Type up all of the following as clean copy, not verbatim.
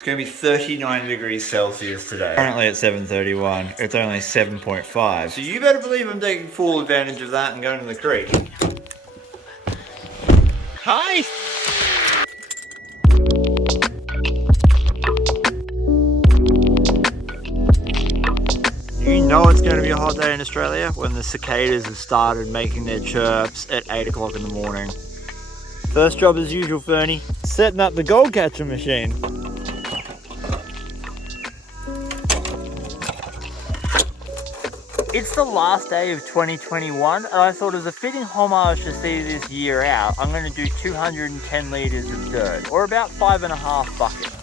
It's going to be 39 degrees Celsius today. Currently at 7:31, it's only 7.5. So you better believe I'm taking full advantage of that and going to the creek. Hi! You know it's going to be a hot day in Australia when the cicadas have started making their chirps at 8 o'clock in the morning. First job as usual, Fernie, setting up the gold catcher machine. It's the last day of 2021 and I thought as a fitting homage to see this year out, I'm going to do 210 litres of dirt, or about 5.5 buckets.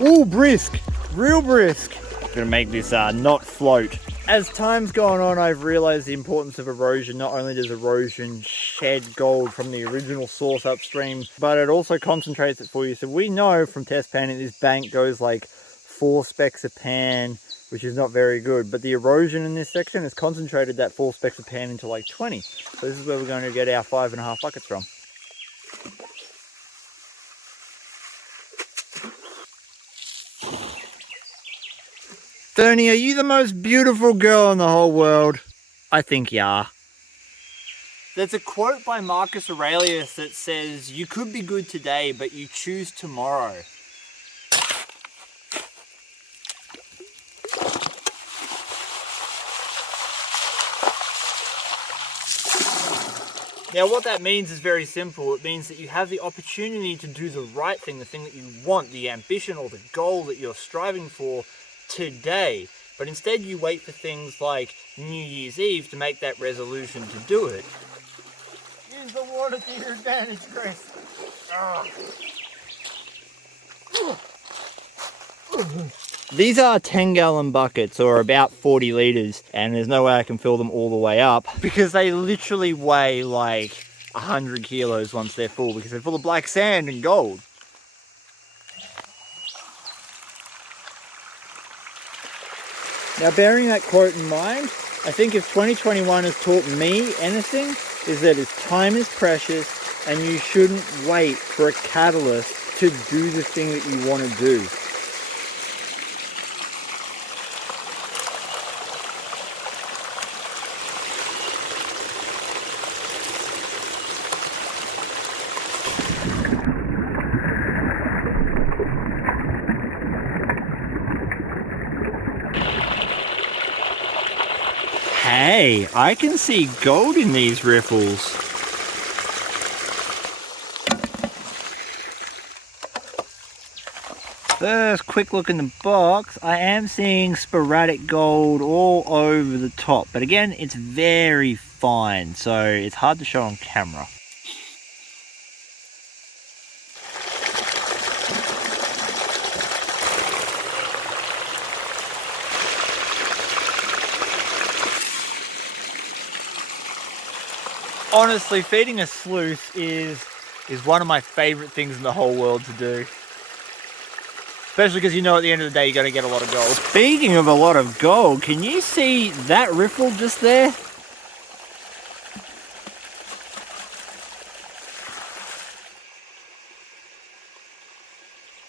Ooh, brisk, real brisk. I'm going to make this not float. As time's gone on, I've realised the importance of erosion. Not only does erosion shed gold from the original source upstream, but it also concentrates it for you. So we know from test panning this bank goes like 4 specks a pan, which is not very good, but the erosion in this section has concentrated that 4 specks of pan into like 20. So this is where we're going to get our 5.5 buckets from. Fernie, are you the most beautiful girl in the whole world? I think you are. There's a quote by Marcus Aurelius that says, "You could be good today, but you choose tomorrow." Now what that means is very simple. It means that you have the opportunity to do the right thing, the thing that you want, the ambition or the goal that you're striving for today. But instead you wait for things like New Year's Eve to make that resolution to do it. Use the water to your advantage, Chris. These are 10-gallon buckets, or about 40 litres, and there's no way I can fill them all the way up because they literally weigh like 100 kilos once they're full, because they're full of black sand and gold. Now, bearing that quote in mind, I think if 2021 has taught me anything, is that time is precious and you shouldn't wait for a catalyst to do the thing that you want to do. Hey, I can see gold in these riffles. First quick look in the box, I am seeing sporadic gold all over the top, but again, it's very fine, so it's hard to show on camera. Honestly, feeding a sleuth is one of my favourite things in the whole world to do. Especially because you know at the end of the day you're going to get a lot of gold. Speaking of a lot of gold, can you see that riffle just there?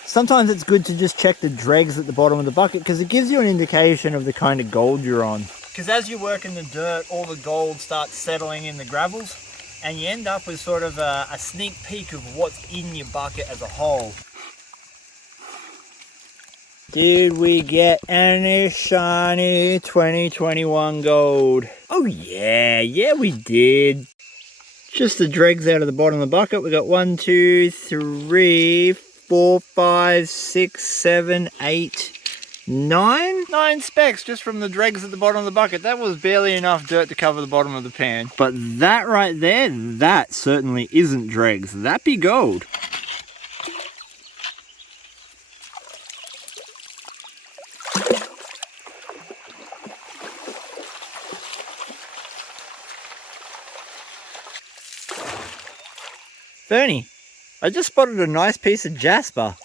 Sometimes it's good to just check the dregs at the bottom of the bucket because it gives you an indication of the kind of gold you're on. Because as you work in the dirt, all the gold starts settling in the gravels and you end up with sort of a sneak peek of what's in your bucket as a whole. Did we get any shiny 2021 gold? Oh yeah, we did. Just the dregs out of the bottom of the bucket. We got 1, 2, 3, 4, 5, 6, 7, 8, 9 specks just from the dregs at the bottom of the bucket. That was barely enough dirt to cover the bottom of the pan. But that right there, that certainly isn't dregs. That be gold. Fernie, I just spotted a nice piece of Jasper.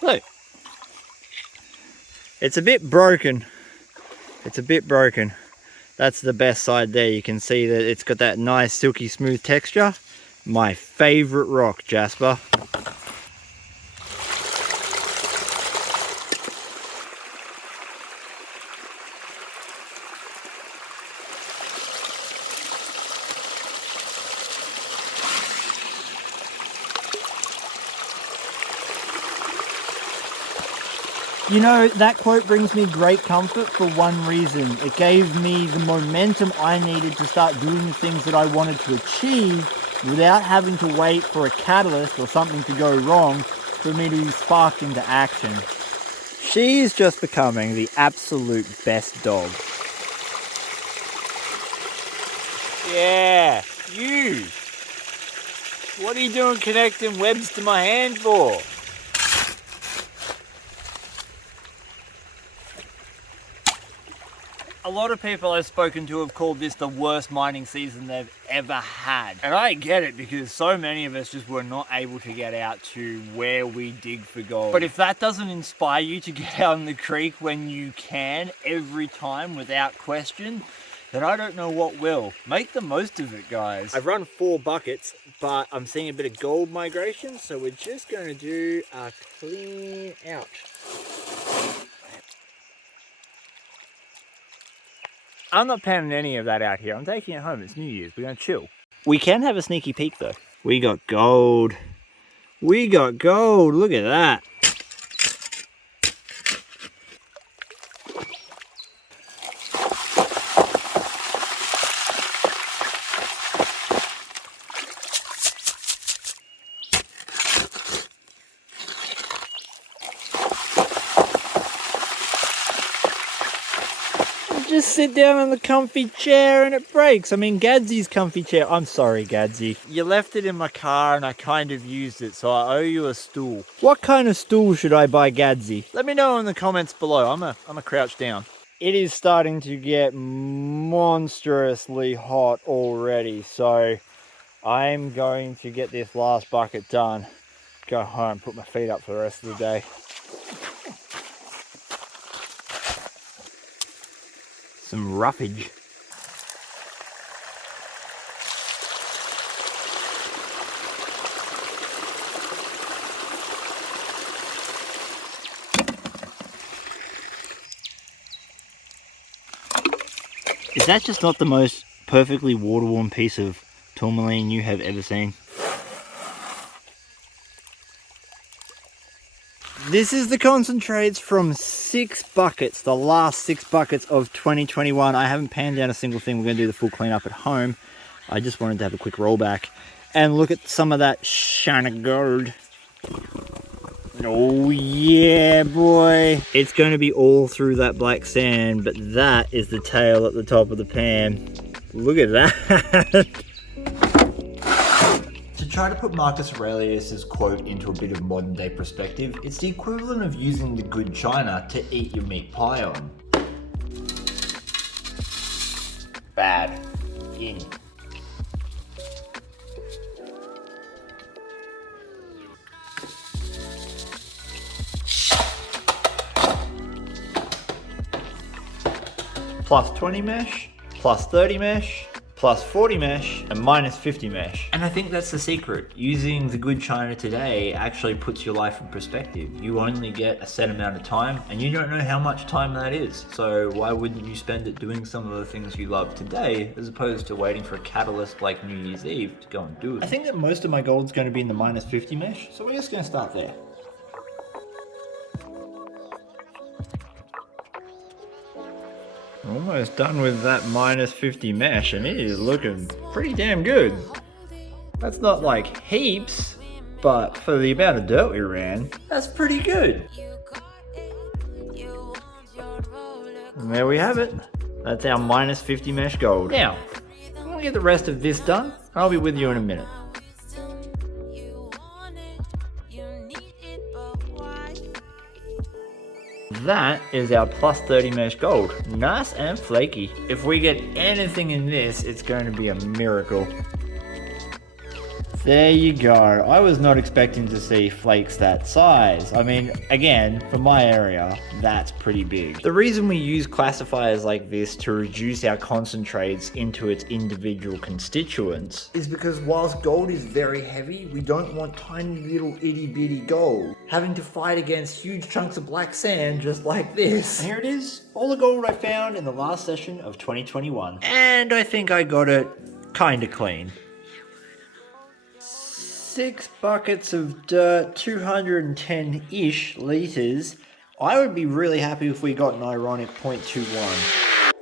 Look. It's a bit broken. That's the best side there. You can see that it's got that nice silky smooth texture. My favourite rock, Jasper. You know, that quote brings me great comfort for one reason. It gave me the momentum I needed to start doing the things that I wanted to achieve without having to wait for a catalyst or something to go wrong for me to be sparked into action. She is just becoming the absolute best dog. Yeah, you. What are you doing connecting webs to my hand for? A lot of people I've spoken to have called this the worst mining season they've ever had. And I get it, because so many of us just were not able to get out to where we dig for gold. But if that doesn't inspire you to get out in the creek when you can, every time without question, then I don't know what will. Make the most of it, guys. I've run 4 buckets, but I'm seeing a bit of gold migration, so we're just going to do a clean out. I'm not panning any of that out here. I'm taking it home. It's New Year's. We're going to chill. We can have a sneaky peek, though. We got gold. We got gold. Look at that. Just sit down on the comfy chair and it breaks. I mean, Gadsy's comfy chair. I'm sorry, Gadsy. You left it in my car and I kind of used it, so I owe you a stool. What kind of stool should I buy Gadsy? Let me know in the comments below. I'm a crouch down. It is starting to get monstrously hot already, so I'm going to get this last bucket done. Go home, put my feet up for the rest of the day. Some roughage. Is that just not the most perfectly water-worn piece of tourmaline you have ever seen? This is the concentrates from 6 buckets, the last 6 buckets of 2021. I haven't panned down a single thing. We're going to do the full cleanup at home. I just wanted to have a quick rollback and look at some of that shiny gold. Oh yeah, boy. It's going to be all through that black sand, but that is the tail at the top of the pan. Look at that. To try to put Marcus Aurelius's quote into a bit of modern day perspective, it's the equivalent of using the good china to eat your meat pie on. Bad. In. Plus 20 mesh, plus 30 mesh, plus 40 mesh, and minus 50 mesh. And I think that's the secret. Using the good china today actually puts your life in perspective. You only get a set amount of time, and you don't know how much time that is. So why wouldn't you spend it doing some of the things you love today, as opposed to waiting for a catalyst like New Year's Eve to go and do it? I think that most of my gold's going to be in the minus 50 mesh, so we're just going to start there. Almost done with that minus 50 mesh, and it is looking pretty damn good. That's not like heaps, but for the amount of dirt we ran, that's pretty good. And there we have it. That's our minus 50 mesh gold. Now, I'm going to get the rest of this done, and I'll be with you in a minute. That is our plus 30 mesh gold. Nice and flaky. If we get anything in this, it's going to be a miracle. There you go. I was not expecting to see flakes that size. I mean, again, for my area, that's pretty big. The reason we use classifiers like this to reduce our concentrates into its individual constituents is because whilst gold is very heavy, we don't want tiny little itty bitty gold having to fight against huge chunks of black sand just like this. And here it is, all the gold I found in the last session of 2021. And I think I got it kinda clean. 6 buckets of dirt, 210-ish litres, I would be really happy if we got an ironic 0.21.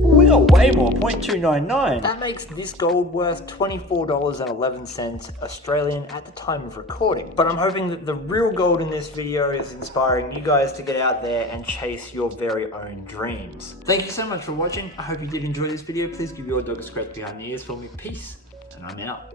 We got way more, 0.299. That makes this gold worth $24.11 Australian at the time of recording. But I'm hoping that the real gold in this video is inspiring you guys to get out there and chase your very own dreams. Thank you so much for watching. I hope you did enjoy this video. Please give your dog a scratch behind the ears for me. Peace, and I'm out.